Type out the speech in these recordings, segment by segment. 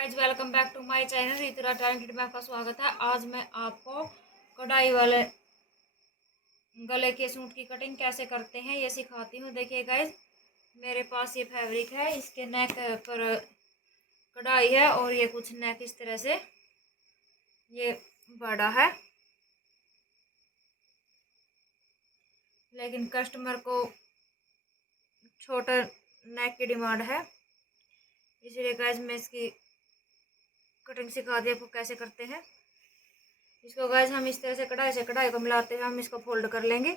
Guys welcome back to my channel ऋतुरा talented में आपका स्वागत है। आज मैं आपको कढ़ाई वाले गले के सूट की कटिंग कैसे करते हैं ये सिखाती हूँ। देखिए गाइज, मेरे पास ये फैब्रिक है, इसके नेक पर कढ़ाई है और ये कुछ नेक इस तरह से ये बड़ा है, लेकिन कस्टमर को छोटा नेक की डिमांड है, इसलिए गाइज मैं इसकी कटिंग सिखा दी आपको कैसे करते हैं। इसको गाइज हम इस तरह से कढ़ाई को मिलाते हुए हम इसको फोल्ड कर लेंगे।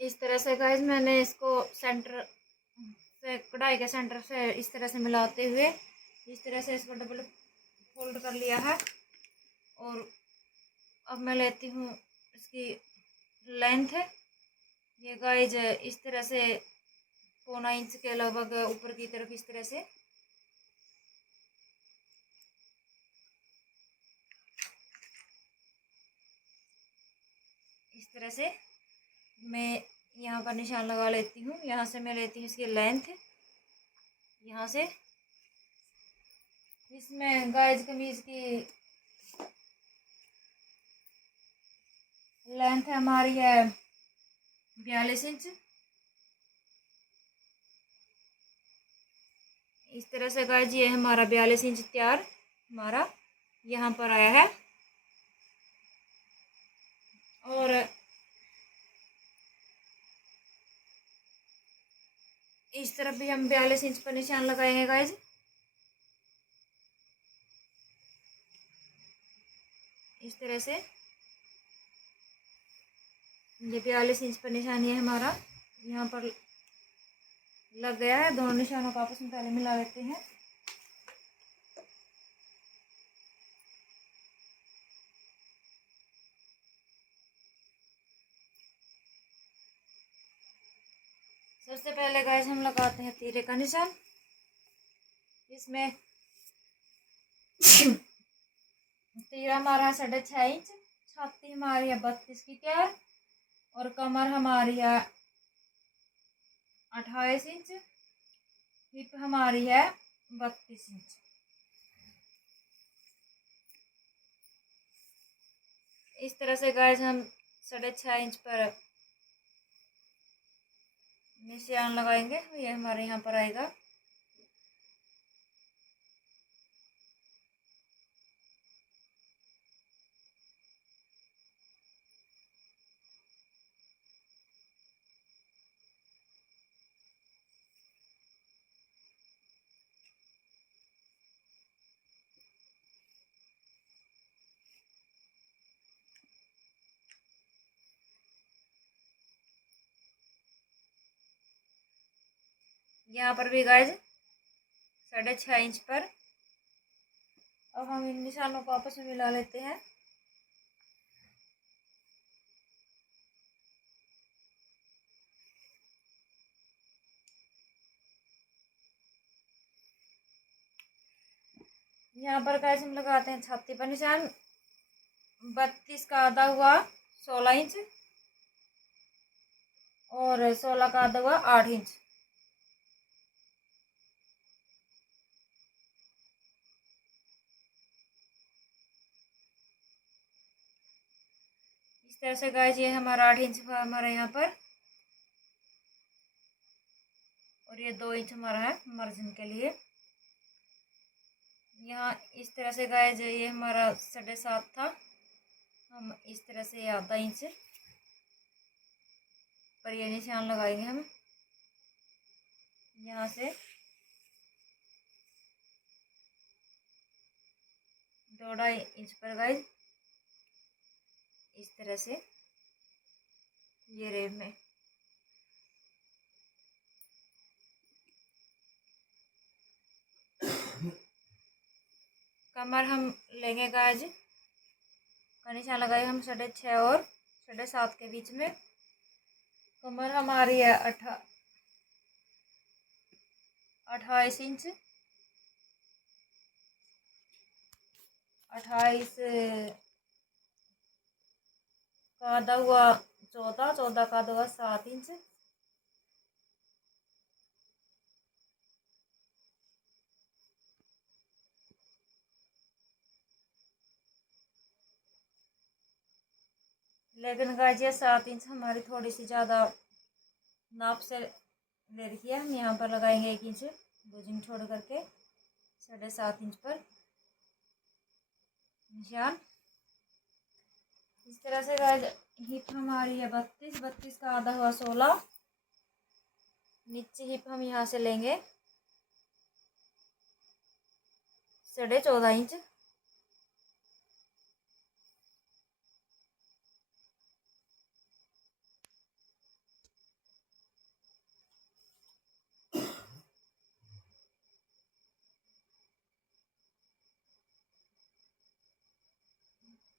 इस तरह से गाइज मैंने इसको सेंटर से कढ़ाई के सेंटर से इस तरह से मिलाते हुए इस तरह से इसको डबल फोल्ड कर लिया है। और अब मैं लेती हूँ इसकी लेंथ है, ये गाइज इस तरह से 1.25 इंच के लगभग ऊपर की तरफ इस तरह से मैं यहाँ पर निशान लगा लेती हूँ। यहाँ से मैं लेती हूँ इसकी लेंथ, यहाँ से इसमें गाइज कमीज की लेंथ हमारी है 42 इंच। इस तरह से गाइज ये हमारा 42 इंच तैयार हमारा यहाँ पर आया है। और इस तरफ भी हम 42 इंच पर निशान लगाएंगे गाइज। इस तरह से ये 42 इंच पर निशान ये हमारा यहाँ पर लग गया है। दोनों निशानों को आपस में पहले मिला लेते हैं। सबसे पहले गाइस हम लगाते हैं तीरे का निशान। इसमें तीरा हमारा है 6.5 इंच, छाती हमारी है 32 की तैयार और कमर हमारी है 28 इंच, हिप हमारी है 32 इंच। इस तरह से गाइस हम 6.5 इंच पर निशान लगाएंगे। ये हमारे यहाँ पर आएगा। यहाँ पर भी गाइस 6.5 इंच पर अब हम इन निशानों को आपस में मिला लेते हैं। यहाँ पर गाइस हम लगाते हैं छाती पर निशान 32 का आधा हुआ 16 इंच और 16 का आधा हुआ 8 इंच। इस तरह से गाइस ये हमारा 8 इंच हमारा यहाँ पर और ये 2 इंच हमारा है मार्जिन के लिए। यहाँ इस तरह से गाइस ये हमारा 7.5 था, हम इस तरह से आधा इंच पर ये निशान लगाएंगे हम यहाँ से 2.5 इंच पर गाइस इस तरह से ये रेब में। कमर हम लेंगे गाइस का निशान लगाए हम 6.5 और 7.5 के बीच में। कमर हमारी है 28 इंच, 28 का आधा हुआ 14, 14 का आधा हुआ 7 इंच लेकिन गाइस ये 7 इंच हमारी थोड़ी सी ज़्यादा नाप से ले रखी है। हम यहाँ पर लगाएंगे 1 इंच लूजिंग छोड़ करके 7.5 इंच पर निशान। इस तरह से गाइस हिप हमारी है 32 का आधा हुआ 16। नीचे हिप हम यहाँ से लेंगे 14.5 इंच।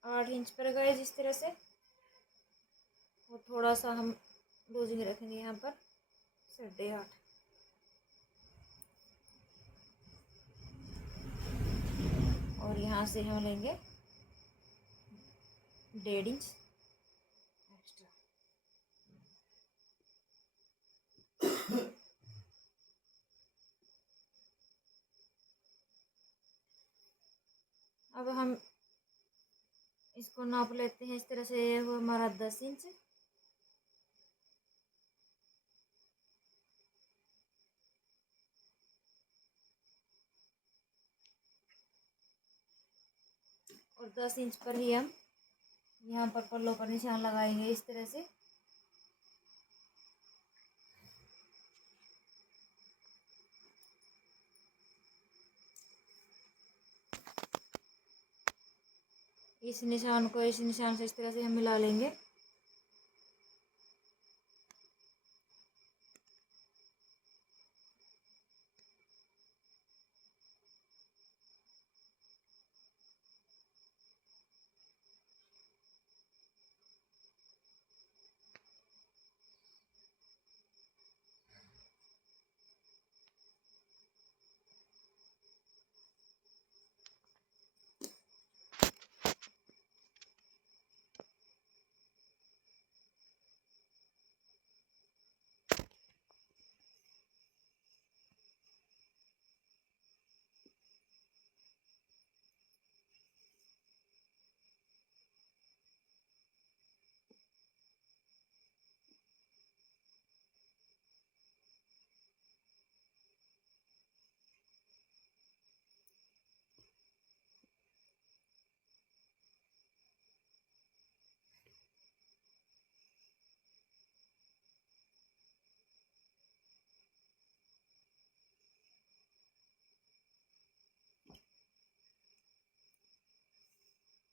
आठ इंच पर गाइस इस तरह से, और थोड़ा सा हम लूजिंग रखेंगे यहाँ पर 8.5। और यहाँ से हम लेंगे 1.5 इंच एक्स्ट्रा। अब हम इसको नाप लेते हैं इस तरह से। वो हमारा 10 इंच। और 10 इंच पर ही हम यहाँ पर पल्लों पर निशान लगाएंगे इस तरह से। इस निशान को इस निशान से इस तरह से हम मिला लेंगे।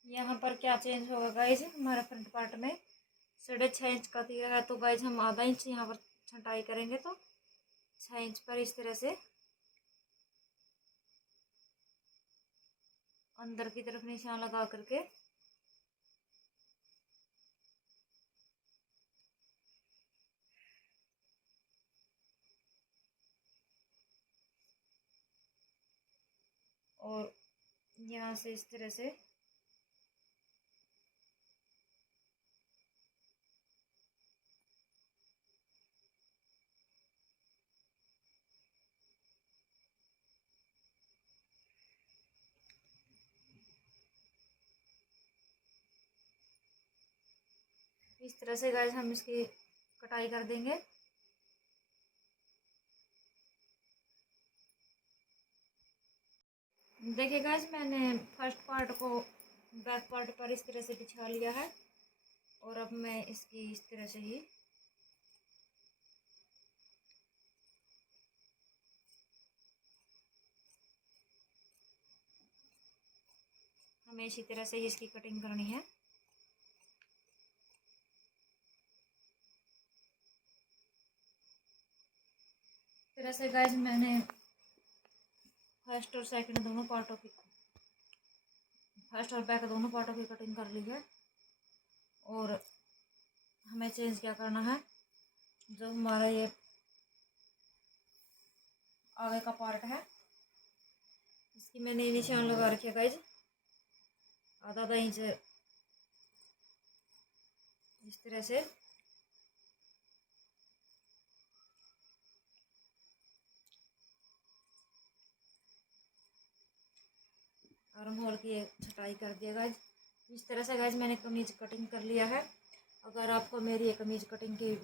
यहाँ पर क्या चेंज होगा गाइज, हमारे फ्रंट पार्ट में 6.5 इंच का दिया है, तो गाइज हम आधा इंच यहाँ पर छंटाई करेंगे तो 6 इंच पर इस तरह से अंदर की तरफ निशान लगा करके और यहाँ से इस तरह से इस तरह से गाइस हम इसकी कटाई कर देंगे। देखिए गाइस मैंने फर्स्ट पार्ट को बैक पार्ट पर इस तरह से बिछा लिया है, और अब मैं इसकी इस तरह से ही हमें इसी तरह से ही इसकी कटिंग करनी है। इस तरह से गाइस मैंने फर्स्ट और सेकंड दोनों पार्टों की, फर्स्ट और बैक दोनों पार्टों की कटिंग कर ली है। और हमें चेंज क्या करना है, जो हमारा ये आगे का पार्ट है इसकी मैंने निशान लगा रखा है गाइस आधा इंच इस तरह से। आर्म होल की छटाई कर दिया गाइस। इस तरह से गाइस मैंने कमीज कटिंग कर लिया है। अगर आपको मेरी ये कमीज कटिंग की